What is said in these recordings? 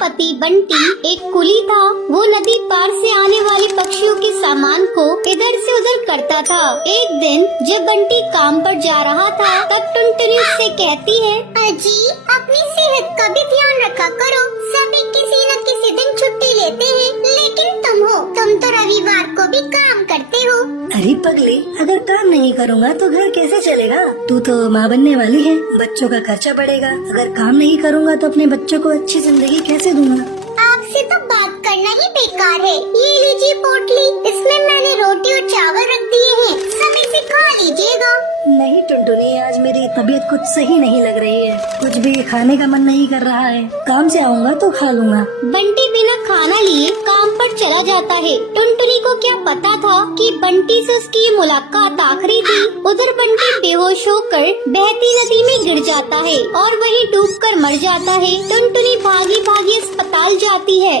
पति बंटी एक कुली था। वो नदी पार से आने वाले पक्षियों के सामान को इधर से उधर करता था। एक दिन जब बंटी काम पर जा रहा था तब टुनटुनी उससे कहती है, अजी अपनी सेहत का भी ध्यान रखा करो। सभी किसी न किसी दिन छुट्टी लेते हैं, लेकिन तुम तो रविवार को भी काम करते हो। अरे पगली, अगर काम नहीं करूँगा तो घर कैसे चलेगा? तू तो माँ बनने वाली है, बच्चों का खर्चा बढ़ेगा। अगर काम नहीं करूँगा तो अपने बच्चों को अच्छी जिंदगी कैसे दूंगा? आपसे तो बात करना ही बेकार है। ये लीजिए पोटली, इसमें मैंने रोटी और चावल रख दिए हैं, समय से खा लीजिएगा। नहीं टुनटुनी, आज मेरी तबीयत कुछ सही नहीं लग रही है, कुछ भी खाने का मन नहीं कर रहा है। काम से आऊँगा तो खा लूँगा। बंटी बिना खाना लिए काम पर चला जाता है। टुनटुनी को क्या पता था कि बंटी से उसकी ये मुलाकात आखिरी थी। उधर बंटी बेहोश होकर बहती नदी में गिर जाता है और वहीं डूबकर मर जाता है। टुनटुनी भागी भागी अस्पताल जाती है।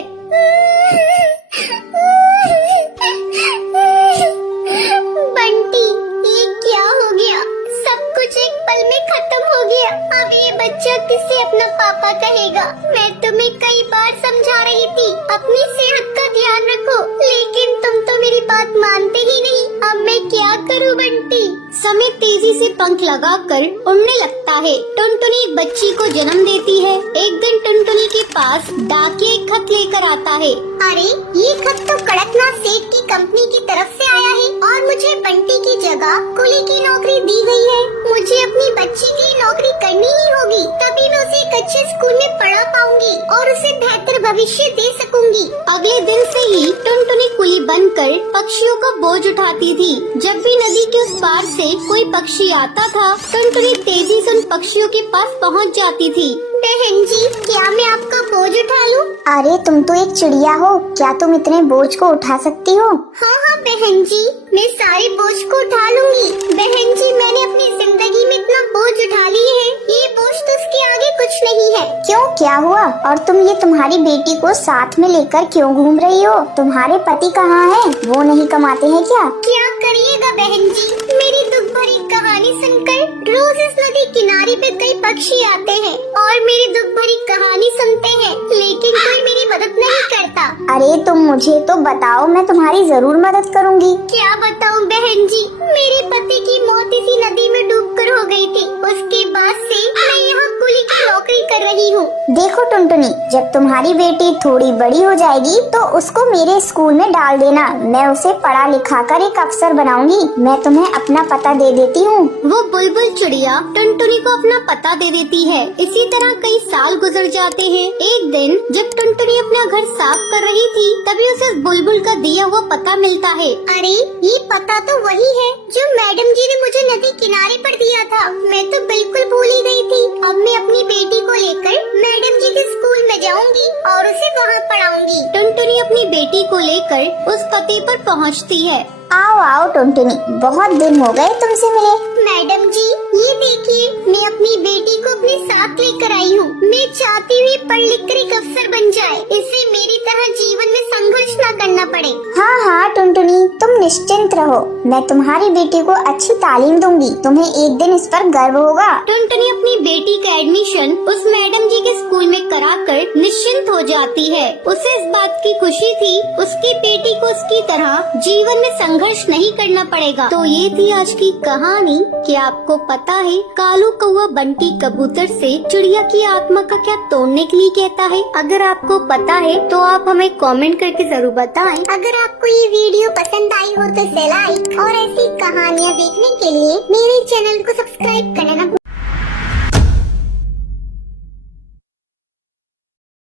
बंटी, ये क्या हो गया? सब कुछ एक पल में खत्म हो गया। अब ये बच्चा किसे अपना पापा कहेगा? मैं तुम्हें कई बार समझा रही थी अपनी सेहत का ध्यान रखो, लेकिन तुम तो मेरी बात मानते ही नहीं। अब मैं क्या करूं बंटी? समय तेजी से पंख लगाकर उड़ने लगता है। टुनटुनी एक बच्ची को जन्म देती है। एक दिन टुनटुनी के पास डाकिया एक खत लेकर आता है। अरे ये खत तो कड़कनाथ सेठ की कंपनी की तरफ से आया है और मुझे बंटी की जगह कुली की नौकरी दी गई है। मुझे अपनी बच्ची की नौकरी करनी ही होगी, तभी मैं उसे एक अच्छे स्कूल में पढ़ा पाऊंगी और उसे बेहतर भविष्य दे सकूंगी। अगले दिन से ही टुनटुनी कुली बनकर पक्षियों का बोझ उठाती थी। जब भी नदी के उस पार से कोई पक्षी आता था, टुनटुनी तेजी से उन पक्षियों के पास पहुंच जाती थी। बहन जी, क्या मैं आपका बोझ उठा लूं? अरे तुम तो एक चिड़िया हो, क्या तुम इतने बोझ को उठा सकती हो? हाँ हाँ बहन जी, मैं सारे बोझ को उठा लूंगी। बहन जी, मैंने अपनी जिंदगी में इतना बोझ उठा लिए है, ये बोझ तो उसके आगे कुछ नहीं है। क्यों, क्या हुआ? और तुम ये तुम्हारी बेटी को साथ में लेकर क्यों घूम रही हो? तुम्हारे पति कहाँ हैं? वो नहीं कमाते हैं क्या? क्या करिएगा बहन जी, मेरी दुख भरी कहानी सुनकर रोज इस नदी किनारे पे कई पक्षी आते हैं और मेरी दुख भरी कहानी सुनते हैं, लेकिन कोई मेरी मदद नहीं करता। अरे तुम मुझे तो बताओ, मैं तुम्हारी जरूर मदद करूंगी। क्या बताऊं बहन जी, मेरे पति की मौत इसी नदी में डूबकर हो गई थी। उसके बाद से मैं यहाँ कुली की नौकरी कर रही हूँ। देखो टुनटुनी, जब तुम्हारी बेटी थोड़ी बड़ी हो जाएगी तो उसको मेरे स्कूल में डाल देना। मैं उसे पढ़ा लिखा कर एक अफसर बनाऊंगी। मैं तुम्हें अपना पता दे देती हूँ। वो बुलबुल चिड़िया टुनटुनी को अपना पता दे देती है। इसी तरह कई साल गुजर जाते हैं। एक दिन जब टुनटुनी अपना घर साफ कर रही थी, तभी उसे उस बुलबुल का दिया हुआ पता मिलता है। अरे ये पता तो वही है जो मैडम जी ने मुझे नदी किनारे पर दिया था। मैं तो बिल्कुल भूल ही गई थी। अब मैं अपनी बेटी को लेकर मैडम जी के स्कूल में जाऊंगी और उसे वहाँ पढ़ाऊंगी। टुनटुनी अपनी बेटी को लेकर उस पते पर पहुँचती है। आओ आओ टुनटुनी, बहुत दिन हो गए तुमसे मिले। मैडम जी, ये देखिए, मैं अपनी बेटी को अपने साथ लेकर आई हूँ। मैं चाहती हूँ पढ़ लिख कर एक अफसर बन जाए, इससे मेरी तरह जीवन में संघर्ष न करना पड़े। हाँ हाँ टुनटुनी, तुम निश्चिंत रहो, मैं तुम्हारी बेटी को अच्छी तालीम दूंगी। तुम्हें एक दिन इस पर गर्व होगा। टुनटुनी अपनी बेटी का एडमिशन उस मैडम जी के स्कूल में कराकर निश्चिंत हो जाती है। उसे इस बात की खुशी थी उसकी बेटी को उसकी तरह जीवन में संघर्ष नहीं करना पड़ेगा। तो ये थी आज की कहानी। क्या आपको पता है कालू कौवा बंटी कबूतर से चिड़िया की आत्मा का क्या तोड़ने के लिए कहता है? अगर आपको पता है तो आप हमें कमेंट करके जरूर बताएं। अगर आपको ये वीडियो पसंद आई हो तो इसे लाइक और ऐसी कहानियाँ देखने के लिए मेरे चैनल को सब्सक्राइब करना